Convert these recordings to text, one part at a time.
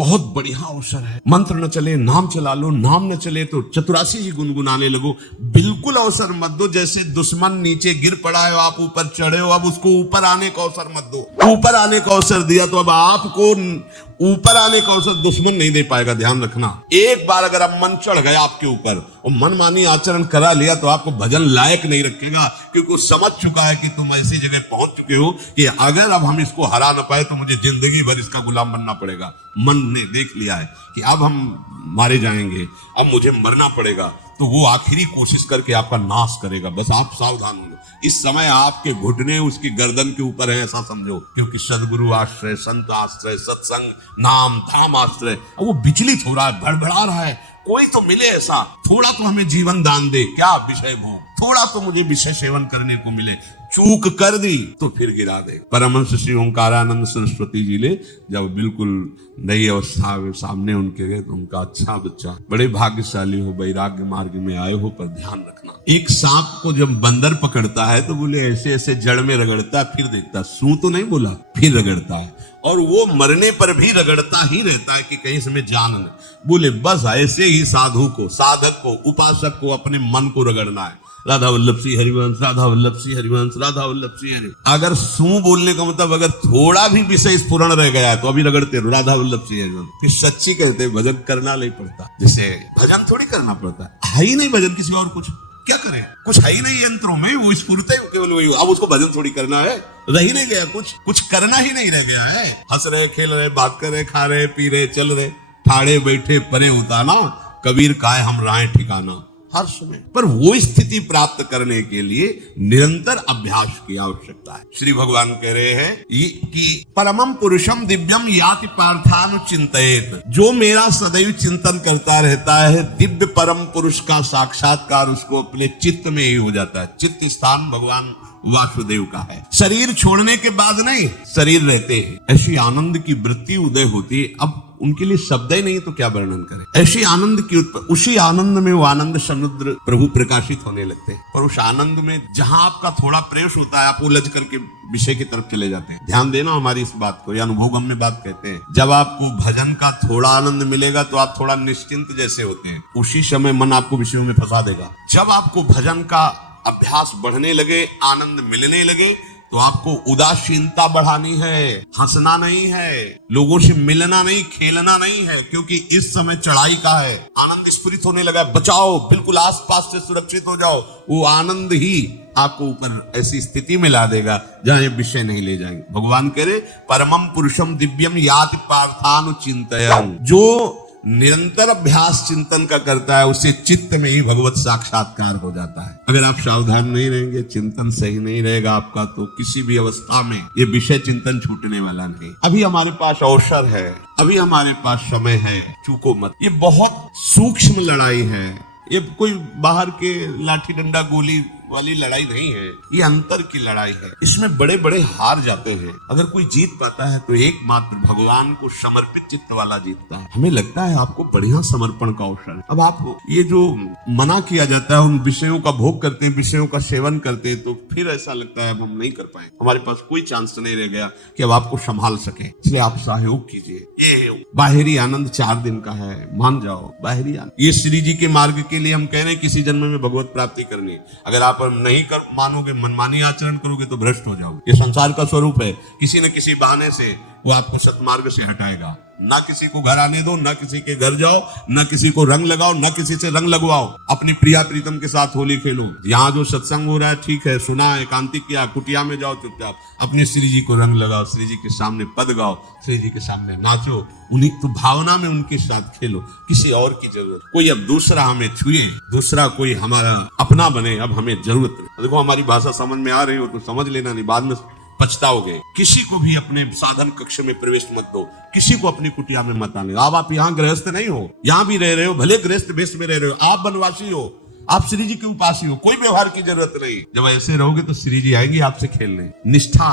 बहुत बढ़िया अवसर है। मंत्र न चले नाम चला लो, नाम न चले तो चतुरासी जी गुनगुनाने लगो। बिल्कुल अवसर मत दो, जैसे दुश्मन नीचे गिर पड़ा है, आप ऊपर चढ़े हो, अब उसको ऊपर आने का अवसर मत दो। ऊपर आने का अवसर दिया तो अब आपको ऊपर आने का अवसर दुश्मन नहीं दे पाएगा। ध्यान रखना, एक बार अगर अब मन चढ़ गया आपके ऊपर और मनमानी आचरण करा लिया तो आपको भजन लायक नहीं रखेगा, क्योंकि वो समझ चुका है कि तुम ऐसी जगह पहुंच चुके हो कि अगर अब हम इसको हरा न पाए तो मुझे जिंदगी भर इसका गुलाम बनना पड़ेगा। मन ने देख लिया है कि अब हम मारे जाएंगे, अब मुझे मरना पड़ेगा, तो वो आखिरी कोशिश करके आपका नाश करेगा। बस आप सावधान हो, इस समय आपके घुटने उसकी गर्दन के ऊपर है, ऐसा समझो, क्योंकि सदगुरु आश्रय, संत आश्रय, सत्संग, नाम धाम आश्रय, वो विचलित हो रहा है, भड़बड़ा रहा है। कोई तो मिले ऐसा, थोड़ा तो हमें जीवन दान दे, क्या विषय भोग, थोड़ा तो मुझे विषय सेवन करने को मिले। चूक कर दी तो फिर गिरा दे। परमहंस श्री ओंकारानंद सरस्वती जी ने जब बिल्कुल नई अवस्था में सामने उनके गए तो उनका, अच्छा बच्चा, बड़े भाग्यशाली हो, वैराग्य मार्ग में आए हो, पर ध्यान रखना, एक सांप को जब बंदर पकड़ता है तो बोले ऐसे ऐसे जड़ में रगड़ता है, फिर देखता, सू तो नहीं बोला, फिर रगड़ता है, और वो मरने पर भी रगड़ता ही रहता है कि कहीं इसमें जान न। बोले बस ऐसे ही साधु को, साधक को, उपासक को अपने मन को रगड़ना है। राधा वल्लभ सिंह हरिवंश, राधा वल्लभ सिंह हरिवंश, राधा वल्लभ सिंह हरिवंश। अगर सू बोलने का मतलब अगर थोड़ा भी विषय स्फुरण रह गया है तो अभी रगड़ते रहो राधा वल्लभ सिंह हरिवंश। फिर सच्ची कहते भजन करना नहीं पड़ता, जैसे भजन थोड़ी करना पड़ता है ही नहीं भजन, किसी और कुछ क्या करें, कुछ है ही नहीं यंत्रों में, वो स्फूर्त है केवल वही। अब उसको भजन थोड़ी करना है, रह ही नहीं गया, कुछ करना ही नहीं रह गया है। हंस रहे, खेल रहे, बात कर रहे, खा रहे, पी रहे, चल रहे, ठाड़े बैठे परे उताना, कबीर काहे हम राहे ठिकाना, हर समय। पर वो स्थिति प्राप्त करने के लिए निरंतर अभ्यास की आवश्यकता है। श्री भगवान कह रहे हैं कि परमम पुरुषम दिव्यम याति पार्थानुचिंतयेत, जो मेरा सदैव चिंतन करता रहता है, दिव्य परम पुरुष का साक्षात्कार उसको अपने चित्त में ही हो जाता है। चित्त स्थान भगवान वासुदेव का है। शरीर छोड़ने के बाद नहीं, शरीर रहते हैं ऐसी आनंद की वृत्ति उदय होती है। अब उनके लिए शब्द ही नहीं तो क्या वर्णन करें, ऐसी आनंद की उसी आनंद में वो आनंद समुद्र प्रभु प्रकाशित होने लगते हैं। और उस आनंद में जहां आपका थोड़ा प्रवेश होता है, आप उलझ करके विषय की तरफ चले जाते हैं। ध्यान देना हमारी इस बात को, यह अनुभवगम्य बात कहते हैं। जब आपको भजन का थोड़ा आनंद मिलेगा तो आप थोड़ा निश्चिंत जैसे होते हैं, उसी समय मन आपको विषयों में फंसा देगा। जब आपको भजन का अभ्यास बढ़ने लगे, आनंद मिलने लगे, तो आपको उदासीनता बढ़ानी है, हंसना नहीं है, लोगों से मिलना नहीं, खेलना नहीं है, क्योंकि इस समय चढ़ाई का है। आनंद स्फुरित होने लगा, बचाओ, बिल्कुल आसपास से सुरक्षित हो जाओ। वो आनंद ही आपको ऊपर ऐसी स्थिति में ला देगा जहां ये विषय नहीं ले जाएंगे। भगवान कह रहे परमम पुरुषम दिव्यम याति पार्थानुचिंतयन्, जो निरंतर अभ्यास चिंतन का करता है, उससे चित्त में ही भगवत साक्षात्कार हो जाता है। अगर आप सावधान नहीं रहेंगे, चिंतन सही नहीं रहेगा आपका, तो किसी भी अवस्था में ये विषय चिंतन छूटने वाला नहीं। अभी हमारे पास अवसर है, अभी हमारे पास समय है, चूको मत। ये बहुत सूक्ष्म लड़ाई है, ये कोई बाहर के लाठी डंडा गोली वाली लड़ाई नहीं है, ये अंतर की लड़ाई है। इसमें बड़े बड़े हार जाते हैं। अगर कोई जीत पाता है तो एकमात्र भगवान को समर्पित चित्त वाला जीतता है। हमें लगता है आपको बढ़िया समर्पण का अवसर है। अब आप ये जो मना किया जाता है, उन विषयों का भोग करते हैं, विषयों का सेवन करते हैं, तो फिर ऐसा लगता है अब हम नहीं कर पाए, हमारे पास कोई चांस नहीं रह गया कि अब आपको संभाल सके। इसलिए आप सहयोग कीजिए। ये बाहरी आनंद 4 दिन का है, मान जाओ, बाहरी आनंद। ये श्री जी के मार्ग के लिए हम कह रहे हैं किसी जन्म में भगवत प्राप्ति करनी। अगर आप नहीं कर मानोगे, मनमानी आचरण करोगे तो भ्रष्ट हो जाओगे। ये संसार का स्वरूप है, किसी न किसी बहाने से वो आपको सतमार्ग से हटाएगा। ना किसी को घर आने दो, ना किसी के घर जाओ, ना किसी को रंग लगाओ, ना किसी से रंग लगवाओ। अपनी प्रिया प्रीतम के साथ होली खेलो। यहाँ जो सत्संग हो रहा है ठीक है, सुना, एकांतिक किया, कुटिया में जाओ चुपचाप, अपने श्री जी को रंग लगाओ, श्री जी के सामने पद गाओ, श्री जी के सामने नाचो, उन्हीं तो भावना में उनके साथ खेलो। किसी और की जरूरत, कोई अब दूसरा हमें छुए, दूसरा कोई हमारा अपना बने, अब हमें जरूरत नहीं। देखो हमारी भाषा समझ में आ रही हो तो समझ लेना, नहीं बाद में पछताओगे। किसी को भी अपने साधन कक्ष में प्रवेश मत दो, किसी को अपनी कुटिया में मत आने। अब आप यहाँ गृहस्थ नहीं हो, यहाँ भी रह रहे हो, भले गृहस्थ वेश में रह रहे हो, आप वनवासी हो, आप श्री जी के उपासी हो, कोई व्यवहार की जरूरत नहीं। जब ऐसे रहोगे तो श्री जी आएंगे आपसे खेलने। निष्ठा,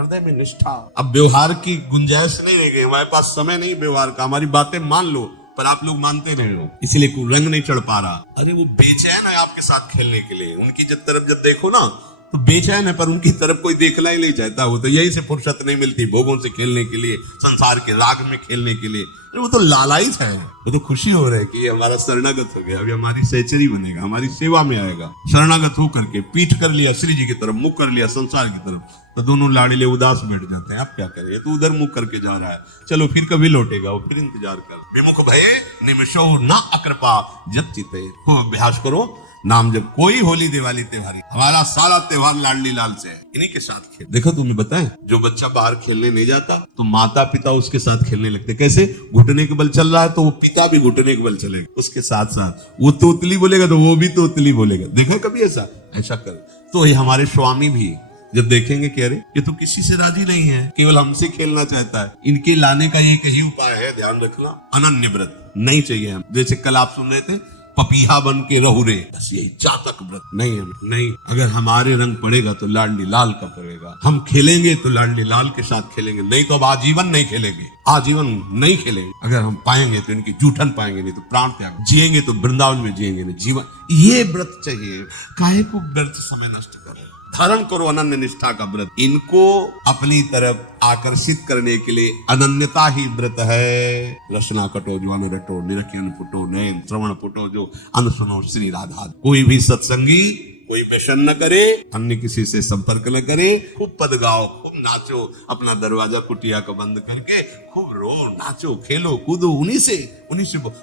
हृदय में निष्ठा। अब व्यवहार की गुंजाइश नहीं रह गई, हमारे पास समय नहीं व्यवहार का। हमारी बातें मान लो, पर आप लोग मानते नहीं हो, इसलिए कोई रंग नहीं चढ़ पा रहा। अरे वो बेचैन है आपके साथ खेलने के लिए। उनकी जब तरफ जब देखो ना तो बेचैन है, पर उनकी तरफ कोई देखना ही नहीं चाहता। वो तो यही से फुर्सत नहीं मिलती भोगों से खेलने के लिए, संसार के राग में खेलने के लिए। अरे वो तो लालायित है, वो तो खुशी हो रहा है कि ये हमारा शरणागत हो गया, अभी हमारी सहचरी बनेगा, हमारी सेवा में आएगा। शरणागत होकर के पीठ कर लिया श्री जी की तरफ, मुख कर लिया संसार की तरफ, तो दोनों लाड़िले उदास बैठ जाते हैं। आप क्या करें, ये तो उधर मुख करके जा रहा है, चलो फिर कभी लौटेगा, वो फिर इंतजार कर। विमुख भय निमिषो न अकृपा जब चिते हो। अभ्यास करो नाम जब। कोई होली दिवाली त्योहारी, हमारा सारा त्योहार लाडली लाल से है, इन्हीं के साथ खेल। देखो तुम्हें बताएं, जो बच्चा बाहर खेलने नहीं जाता तो माता पिता उसके साथ खेलने लगते। कैसे? घुटने के बल चल रहा है तो वो पिता भी घुटने के बल चलेगा उसके साथ साथ। वो तोतली बोलेगा तो वो भी तोतली बोलेगा। देखा कभी ऐसा? ऐसा कर। तो ये हमारे स्वामी भी जब देखेंगे कि अरे ये तो किसी से राजी नहीं है, केवल हमसे खेलना चाहता है, इनके लाने का एक ही उपाय है, ध्यान रखना, अनन्य व्रत नहीं चाहिए हम। जैसे कल आप सुन रहे थे, पपीहा बन के रहो रे, बस यही चातक व्रत नहीं है। नहीं, अगर हमारे रंग पड़ेगा तो लाडली लाल का पड़ेगा। हम खेलेंगे तो लाडली लाल के साथ खेलेंगे, नहीं तो अब आजीवन नहीं खेलेंगे, आजीवन नहीं खेलेंगे। अगर हम पाएंगे तो इनकी जूठन पाएंगे, नहीं तो प्राण त्याग। जिएंगे तो वृंदावन में जिएंगे, नहीं जीवन। ये व्रत चाहिए। काहे को व्यर्थ समय नष्ट कर रहे? धारण करो अनन्य निष्ठा का व्रत। इनको अपनी तरफ आकर्षित करने के लिए अनन्यता ही व्रत है। रसना कटो जो अन रटो, निरखियन पुटो, नयन श्रवण पुटो जो अन सुनो श्री राधा। कोई भी सत्संगी कोई व्यसन न करे, अन्य किसी से संपर्क न करे, खूब पद गाओ, खूब नाचो, अपना दरवाजा कुटिया का बंद करके खूब रो, नाचो, खेलो, कूदो, उन्हीं से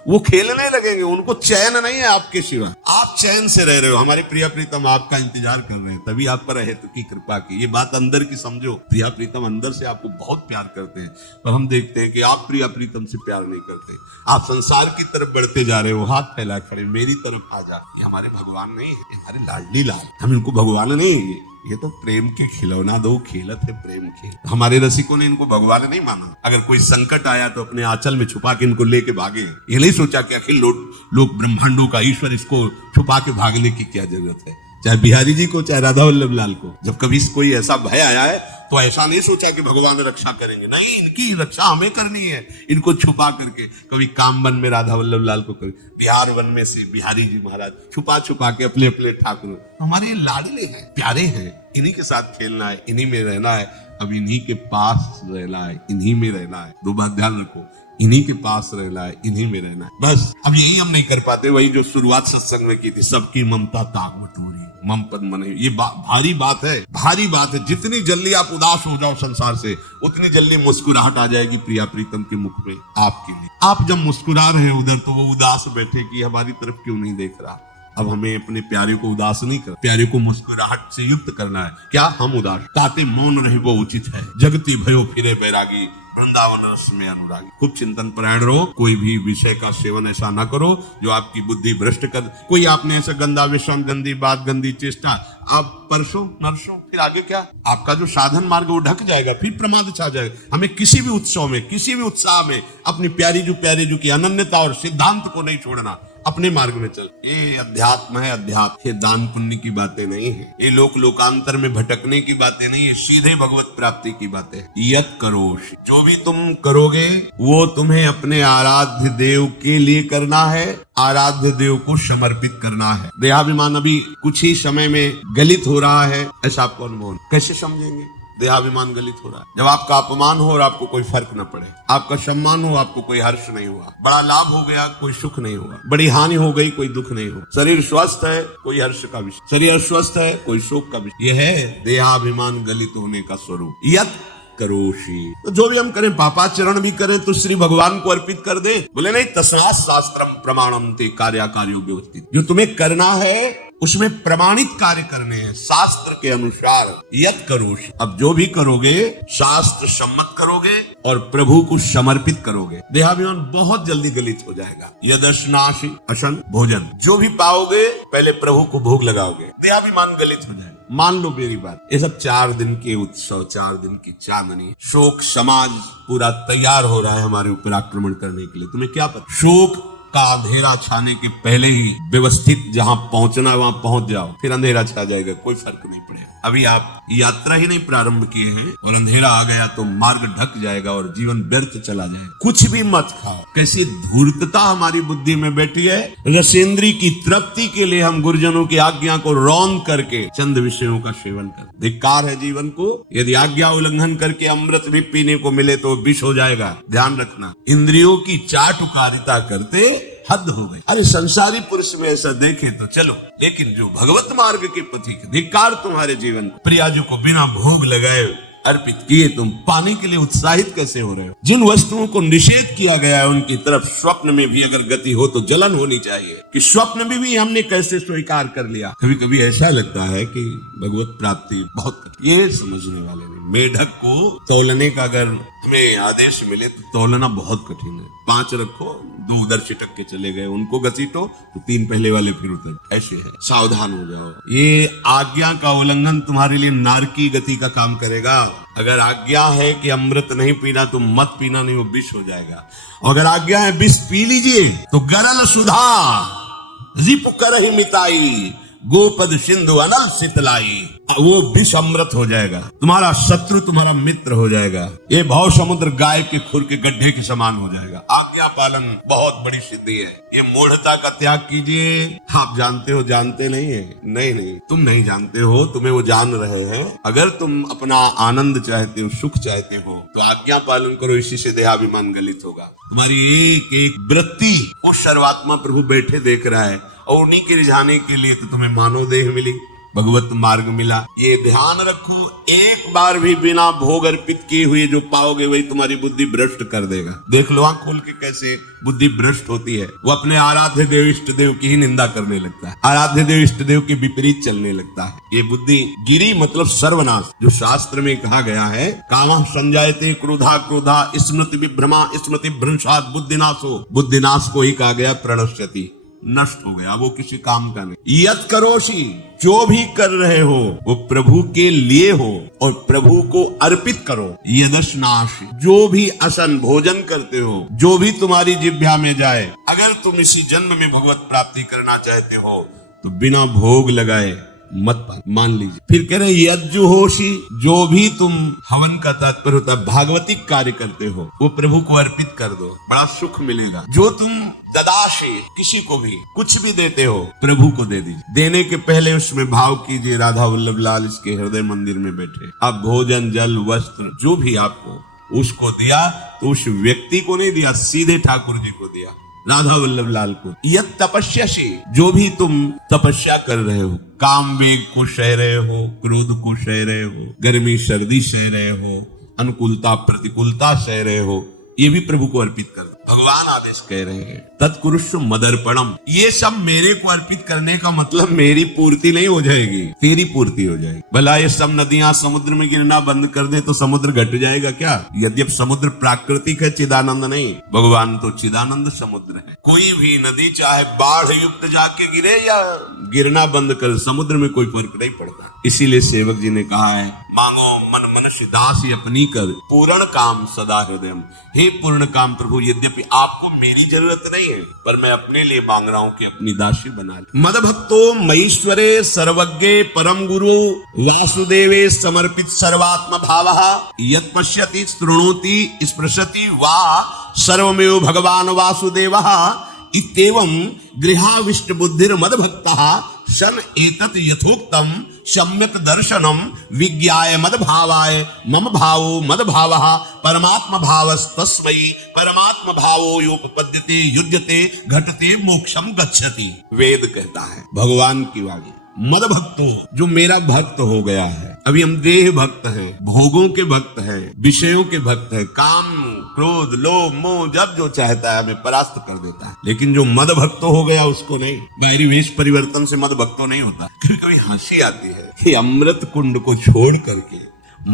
वो खेलने लगेंगे। उनको चैन नहीं है आपके सिवा। आप चैन से रह रहे हो। हमारे प्रिया प्रीतम आपका इंतजार कर रहे हैं, तभी आप पर अहेतु की कृपा की। ये बात अंदर की समझो। प्रिया प्रीतम अंदर से आपको बहुत प्यार करते हैं, पर हम देखते हैं कि आप प्रिया प्रीतम से प्यार नहीं करते। आप संसार की तरफ बढ़ते जा रहे हो, हाथ फैला खड़े, मेरी तरफ आ जा। ये हमारे भगवान नहीं है, ये हमारे लाडली लाल। हम इनको भगवान नहीं है, ये तो प्रेम के खिलौना दो खेलत है प्रेम के। हमारे रसिकों ने इनको भगवान नहीं माना। अगर कोई संकट आया तो अपने आंचल में छुपा के इनको लेके भागे। ये नहीं सोचा कि अखिल लोग ब्रह्मांडों का ईश्वर, इसको छुपा के भागने की क्या जरूरत है। चाहे बिहारी जी को, चाहे राधा वल्लभ लाल को, जब कभी कोई ऐसा भय आया है तो ऐसा नहीं सोचा कि भगवान रक्षा करेंगे। नहीं, इनकी रक्षा हमें करनी है। इनको छुपा करके, कभी काम वन में राधा वल्लभ लाल को, कभी बिहार वन में से बिहारी जी महाराज छुपा छुपा के अपने अपने ठाकुर। हमारे लाडले हैं, प्यारे हैं, इन्हीं के साथ खेलना है, इन्हीं में रहना है। अब इन्हीं के पास रहना है, इन्हीं में रहना है। दो बात ध्यान रखो, इन्हीं के पास रहना है, इन्हीं में रहना है, बस। अब यही हम नहीं कर पाते। वही जो शुरुआत सत्संग में की थी, सबकी ममता ताक बटोरी, मम पद मने। ये भारी बात है, भारी बात है। जितनी जल्दी आप उदास हो जाओ संसार से, उतनी जल्दी मुस्कुराहट आ जाएगी प्रिया प्रीतम के मुख पे आपके लिए। आप जब मुस्कुरा रहे हो उधर, तो वो उदास बैठे कि हमारी तरफ क्यों नहीं देख रहा। अब हमें अपने प्यारे को उदास नहीं कर, प्यारे को मुस्कुराहट से युक्त करना है। क्या हम उदास? ताते मौन रहे वो उचित है, जगती भयो फिरे बैरागी, वृंदावन रस में अनुरागी। खूब चिंतन परायण रहो। कोई भी विषय का सेवन ऐसा ना करो जो आपकी बुद्धि भ्रष्ट कर। कोई आपने ऐसा गंदा विषम, गंदी बात, गंदी चेष्टा, आप परसों नरसों, फिर आगे क्या? आपका जो साधन मार्ग वो ढक जाएगा, फिर प्रमाद छा जाएगा। हमें किसी भी उत्सव में, किसी भी उत्साह में अपनी प्यारी जो की अनन्यता और सिद्धांत को नहीं छोड़ना। अपने मार्ग में चल। ये अध्यात्म है, अध्यात्म। ये दान पुण्य की बातें नहीं है, ये लोकांतर में भटकने की बातें नहीं है, सीधे भगवत प्राप्ति की बातें। यत करोष, जो भी तुम करोगे वो तुम्हें अपने आराध्य देव के लिए करना है, आराध्य देव को समर्पित करना है। देहाभिमान अभी कुछ ही समय में गलित हो रहा है, ऐसा आपको अनुभव। कैसे समझेंगे? देहाभिमान गलित हो रहा है। जब आपका अपमान हो और आपको कोई फर्क न पड़े, आपका सम्मान हो, आपको कोई हर्ष नहीं हुआ, बड़ा लाभ हो गया, कोई सुख नहीं हुआ, बड़ी हानि हो गई, कोई दुख नहीं हुआ, शरीर स्वस्थ है, कोई हर्ष का विषय, शरीर अस्वस्थ है, कोई शोक का विषय। यह है देहाभिमान गलित होने का स्वरूप। यत करोषि, तो जो भी हम करें, पापाचरण भी करें तो श्री भगवान को अर्पित कर दे। बोले नहीं, तस्मात् शास्त्रम प्रमाणम ते कार्याकार्यो व्यवस्थित। जो तुम्हें करना है उसमें प्रमाणित कार्य करने हैं, शास्त्र के अनुसार। यत करोषि, अब जो भी करोगे शास्त्र सम्मत करोगे और प्रभु को समर्पित करोगे, देहाभिमान बहुत जल्दी गलित हो जाएगा। यदश्नासि अशन भोजन, जो भी पाओगे पहले प्रभु को भोग लगाओगे, देहाभिमान गलित हो जाएगा। मान लो मेरी बात, ये सब 4 दिन के उत्सव, 4 दिन की चांदनी, शोक समाज पूरा तैयार हो रहा है हमारे ऊपर आक्रमण करने के लिए। तुम्हें क्या पता? शोक का अंधेरा छाने के पहले ही व्यवस्थित जहां पहुंचना है वहां पहुंच जाओ, फिर अंधेरा छा जाएगा, कोई फर्क नहीं पड़ेगा। अभी आप यात्रा ही नहीं प्रारंभ किए हैं और अंधेरा आ गया तो मार्ग ढक जाएगा और जीवन व्यर्थ चला जाएगा। कुछ भी मत खाओ। कैसी धूर्तता हमारी बुद्धि में बैठी है। रसेंद्री की तृप्ति के लिए हम गुरुजनों की आज्ञा को रौंद करके चंद विषयों का सेवन कर, धिक्कार है जीवन को। यदि आज्ञा उल्लंघन करके अमृत भी पीने को मिले तो विष हो जाएगा, ध्यान रखना। इंद्रियों की चाटुकारिता करते हद हो गई। अरे संसारी पुरुष में ऐसा देखे तो चलो, लेकिन जो भगवत मार्ग के पथिक, धिक्कार तुम्हारे जीवन। प्रियाजू को बिना भोग लगाए अर्पित किए तुम पाने के लिए उत्साहित कैसे हो रहे हो? जिन वस्तुओं को निषेध किया गया है उनकी तरफ स्वप्न में भी अगर गति हो तो जलन होनी चाहिए कि स्वप्न में भी हमने कैसे स्वीकार कर लिया। कभी कभी ऐसा लगता है कि भगवत प्राप्ति बहुत कठिन, ये समझने वाले नहीं। मेढक को तौलने का अगर हमें आदेश मिले तो तौलना बहुत कठिन है। 5 रखो, 2 उधर छिटक के चले गए, उनको घसीटो तो 3 पहले वाले फिर उतर, ऐसे है। सावधान हो जाओ। ये आज्ञा का उल्लंघन तुम्हारे लिए नारकी गति का काम करेगा। अगर आज्ञा है कि अमृत नहीं पीना तो मत पीना, नहीं वो विष हो जाएगा। अगर आज्ञा है विष पी लीजिए तो गरल सुधा रिपु करहि मिताई, गोपद सिंधु अनल शीतलाई, वो विष अमृत हो जाएगा। तुम्हारा शत्रु तुम्हारा मित्र हो जाएगा। ये भव समुद्र गाय के खुर के गड्ढे के समान हो जाएगा। आज्ञा पालन बहुत बड़ी सिद्धि है। ये मूढ़ता का त्याग कीजिए। आप जानते हो, जानते नहीं है? नहीं, तुम नहीं जानते हो, तुम्हें वो जान रहे हैं। अगर तुम अपना आनंद चाहते हो, सुख चाहते हो तो आज्ञा पालन करो, इसी से देहाभिमान गलित होगा। तुम्हारी एक एक वृत्ति उस सर्वात्मा प्रभु बैठे देख रहा है और उन्हीं के रिझाने के लिए तो तुम्हें मानव देह मिली, भगवत मार्ग मिला। ये ध्यान रखो, एक बार भी बिना भोग अर्पित किए हुए जो पाओगे वही तुम्हारी बुद्धि भ्रष्ट कर देगा। देख लो आंख खोल के कैसे बुद्धि भ्रष्ट होती है। वो अपने आराध्य देव इष्ट देव की ही निंदा करने लगता है, आराध्य देव इष्ट देव के विपरीत चलने लगता है। ये बुद्धि गिरी मतलब सर्वनाश, जो शास्त्र में कहा गया है, कामः संजायते क्रोधा क्रोधा स्मृति विभ्रमा स्मृति भ्रंशात् बुद्धिनाशो, बुद्धिनाश को ही कहा गया प्रणश्यति, नष्ट हो गया, वो किसी काम का नहीं। यत करोषि, जो भी कर रहे हो वो प्रभु के लिए हो और प्रभु को अर्पित करो। यदश्नासि, जो भी असन भोजन करते हो, जो भी तुम्हारी जिह्वा में जाए, अगर तुम इसी जन्म में भगवत प्राप्ति करना चाहते हो तो बिना भोग लगाए मत मान लीजिए। फिर कह रहे यज्जुहोषि, जो भी तुम हवन का तात्पर्य होता है भागवतिक कार्य करते हो वो प्रभु को अर्पित कर दो, बड़ा सुख मिलेगा। जो तुम ददाशे, किसी को भी कुछ भी देते हो प्रभु को दे दीजिए। देने के पहले उसमें भाव कीजिए राधा वल्लभ लाल इसके हृदय मंदिर में बैठे। अब भोजन जल वस्त्र जो भी आपको उसको दिया तो उस व्यक्ति को नहीं दिया, सीधे ठाकुर जी को दिया, राधा वल्लभ लाल को। यत तपस्या से, जो भी तुम तपस्या कर रहे हो, काम वेग को सह रहे हो, क्रोध को सह रहे हो, गर्मी सर्दी सह रहे हो, अनुकूलता प्रतिकूलता सह रहे हो, ये भी प्रभु को अर्पित कर दो। भगवान आदेश कह रहे हैं तत्कुरुष्व मदर्पणम, ये सब मेरे को अर्पित करने का मतलब मेरी पूर्ति नहीं हो जाएगी, तेरी पूर्ति हो जाएगी। भला ये सब नदियां समुद्र में गिरना बंद कर दे तो समुद्र घट जाएगा क्या? यद्यप समुद्र प्राकृतिक है, चिदानंद नहीं, भगवान तो चिदानंद समुद्र है। कोई भी नदी चाहे बाढ़ युक्त जाके गिरे या गिरना बंद कर, समुद्र में कोई फर्क नहीं पड़ता। इसीलिए सेवक जी ने कहा है, मांगो मन मनुष्य दासी अपनी कर, पूर्ण काम सदा हृदय। हे पूर्ण काम प्रभु, यद्यपि आपको मेरी जरूरत नहीं है पर मैं अपने लिए मांग रहा हूं कि अपनी दासी बना ले। मद भक्तो मईश्वरे सर्वज्ञे परम गुरु वासुदेवे समर्पित सर्वात्म भावः, यत् पश्यति शृणोति स्पृशति वा सर्वमेव भगवान वासुदेवः, इत्येवं गृहाविष्ट बुद्धिर मद भक्तः सन एतत् यथोक्तम सम्यक दर्शनम विज्ञाय मद भावाय मम भावो मद भावः परमात्म भावस्तस्मै परमात्म भावो योपपद्यते युज्यते घटते मोक्षम गच्छति। वेद कहता है, भगवान की वाणी। मद भक्तो, जो मेरा भक्त हो गया है। अभी हम देह भक्त हैं, भोगों के भक्त हैं, विषयों के भक्त हैं, काम क्रोध लोभ मोह जब जो चाहता है हमें परास्त कर देता है। लेकिन जो मद भक्त हो गया उसको नहीं, बाहरी वेश परिवर्तन से मद भक्तो नहीं होता। कभी कभी हंसी आती है कि अमृत कुंड को छोड़ करके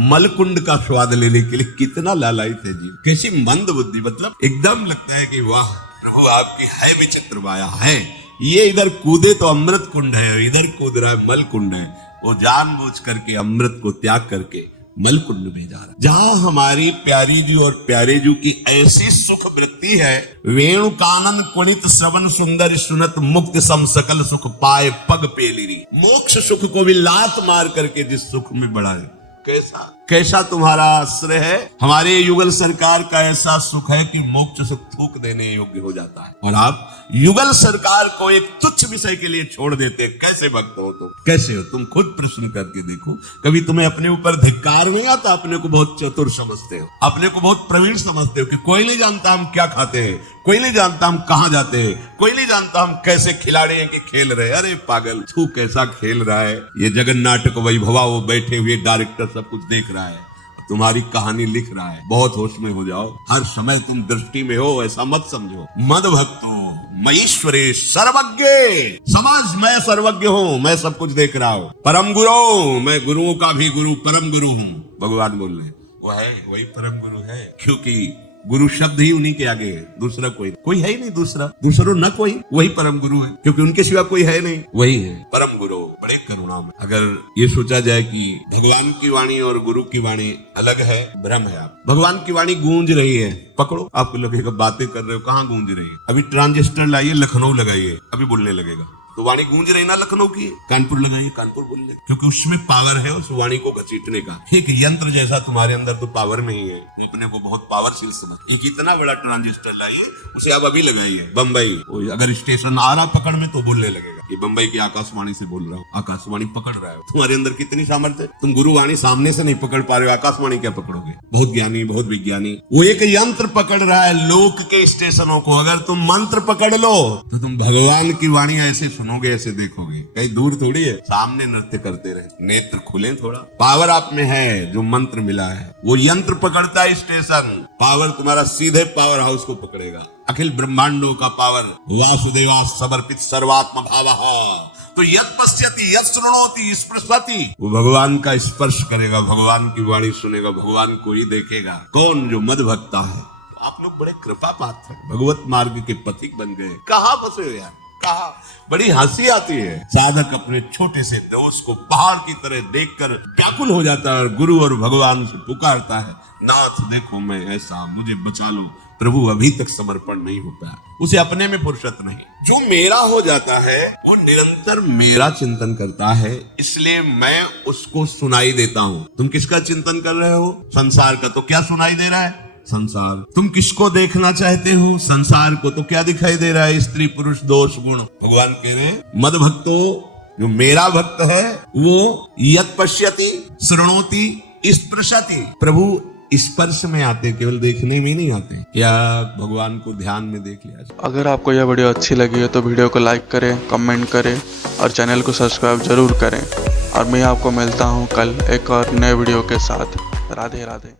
मल कुंड का स्वाद लेने के लिए कितना लालायित है जीव, कैसी मंद बुद्धि। मतलब एकदम लगता है कि वाह प्रभु आपकी है विचित्र माया है। ये इधर कूदे तो अमृत कुंड है, इधर कूद रहा है मल कुंड है। वो जानबूझ करके अमृत को त्याग करके मलकुंड में जा रहा। जहां हमारी प्यारी जी और प्यारे जी की ऐसी सुख वृत्ति है, वेणु कानन कुणित श्रवण सुंदर सुनत मुक्त सम सकल सुख पाए पग पेलिरी। मोक्ष सुख को भी लात मार करके जिस सुख में बढ़ाए, कैसा कैसा तुम्हारा आश्रय है। हमारे युगल सरकार का ऐसा सुख है कि मोक्ष सुख थूक देने योग्य हो जाता है, और आप युगल सरकार को एक तुच्छ विषय के लिए छोड़ देते। कैसे भक्त हो तुम, कैसे हो तुम? खुद प्रश्न करके देखो। कभी तुम्हें अपने ऊपर धिक्कार नहीं आता? अपने को बहुत चतुर समझते हो, अपने को बहुत प्रवीण समझते हो कि कोई नहीं जानता हम क्या खाते हैं, कोई नहीं जानता हम कहां जाते हैं, कोई नहीं जानता हम कैसे खिलाड़ी हैं कि खेल रहे। अरे पागल, तू कैसा खेल रहा है। ये जगन नाटक वैभवा, वो बैठे हुए डायरेक्टर सब कुछ देख रहा है, तुम्हारी कहानी लिख रहा है। बहुत होश में हो जाओ, हर समय तुम दृष्टि में हो, ऐसा मत समझो। मद भक्तो मईश्वरे सर्वज्ञ, समझ मैं सर्वज्ञ हूं, मैं सब कुछ देख रहा हूं। परम गुरु, मैं गुरुओं का भी गुरु, परम गुरु हूं। भगवान बोल रहे वो है, वही परम गुरु है, क्योंकि गुरु शब्द ही उन्हीं के आगे है, दूसरा कोई है ही नहीं। दूसरा न कोई, वही परम गुरु है, क्योंकि उनके सिवा कोई है नहीं, वही है परम गुरु। बड़े करुणा में अगर ये सोचा जाए कि भगवान की वाणी और गुरु की वाणी अलग है, भ्रम है। आप भगवान की वाणी गूंज रही है, पकड़ो, आपको लगेगा बातें कर रहे हो, कहाँ गूंज रही है? अभी ट्रांजिस्टर लाइए, लखनऊ लगाइए, अभी बोलने लगेगा। तो वाणी गूंज रही ना लखनऊ की। कानपुर लगाइए, कानपुर बोल ले, क्योंकि उसमें पावर है उस वाणी को घसीटने का। एक यंत्र जैसा तुम्हारे अंदर तो पावर नहीं है, अपने को बहुत पावरफुल समझ। एक इतना बड़ा ट्रांजिस्टर लाइए, उसे आप अभी लगाइए बम्बई, अगर स्टेशन आ रहा पकड़ में तो बोलने लगेगा कि बम्बई की आकाशवाणी से बोल रहा हूँ, आकाशवाणी पकड़ रहा है। तुम्हारे अंदर कितनी सामर्थ्य है, तुम गुरुवाणी सामने से नहीं पकड़ पा रहे हो, आकाशवाणी क्या पकड़ोगे? बहुत ज्ञानी, बहुत विज्ञानी, वो एक यंत्र पकड़ रहा है लोक के स्टेशनों को। अगर तुम मंत्र पकड़ लो तो तुम भगवान की वाणी ऐसे सुनोगे, ऐसे देखोगे, कहीं दूर थोड़ी है, सामने नृत्य करते रहे। नेत्र खुले थोड़ा, पावर आप में है, जो मंत्र मिला है वो यंत्र पकड़ता है स्टेशन। पावर तुम्हारा सीधे पावर हाउस को पकड़ेगा, अखिल ब्रह्मांडों का पावर। वासुदेवा समर्पित सर्वात्म भावः, तो यत् पश्यति यत् शृणोति स्पृशति, वो भगवान का स्पर्श करेगा, भगवान की वाणी सुनेगा, भगवान को ही देखेगा। कौन? जो मद भक्ता है। आप लोग बड़े कृपा पात्र हैं, भगवत मार्ग के पथिक बन गए। कहाँ फंसे हो यार, कहा? बड़ी हंसी आती है। साधक अपने छोटे से दोष को पहाड़ की तरह देखकर व्याकुल हो जाता है और गुरु और भगवान से पुकारता है, नाथ देखो मैं ऐसा, मुझे बचा लो। प्रभु अभी तक समर्पण नहीं हो पाया, उसे अपने में फुर्सत नहीं। जो मेरा हो जाता है वो निरंतर मेरा चिंतन करता है, इसलिए मैं उसको सुनाई देता हूँ। तुम किसका चिंतन कर रहे हो? संसार का। तो क्या सुनाई दे रहा है? संसार। तुम किसको देखना चाहते हो? संसार को। तो क्या दिखाई दे रहा है? स्त्री पुरुष दोष गुण। भगवान कह रहे मद भक्तो, जो मेरा भक्त है वो यत् पश्यति शृणोति स्पृशति, प्रभु स्पर्श में आते, केवल देखने में नहीं आते। क्या भगवान को ध्यान में देख लिया? अगर आपको यह वीडियो अच्छी लगी है तो वीडियो को लाइक करें, कमेंट करें और चैनल को सब्सक्राइब जरूर करें। और मैं आपको मिलता हूँ कल एक और नए वीडियो के साथ। राधे राधे।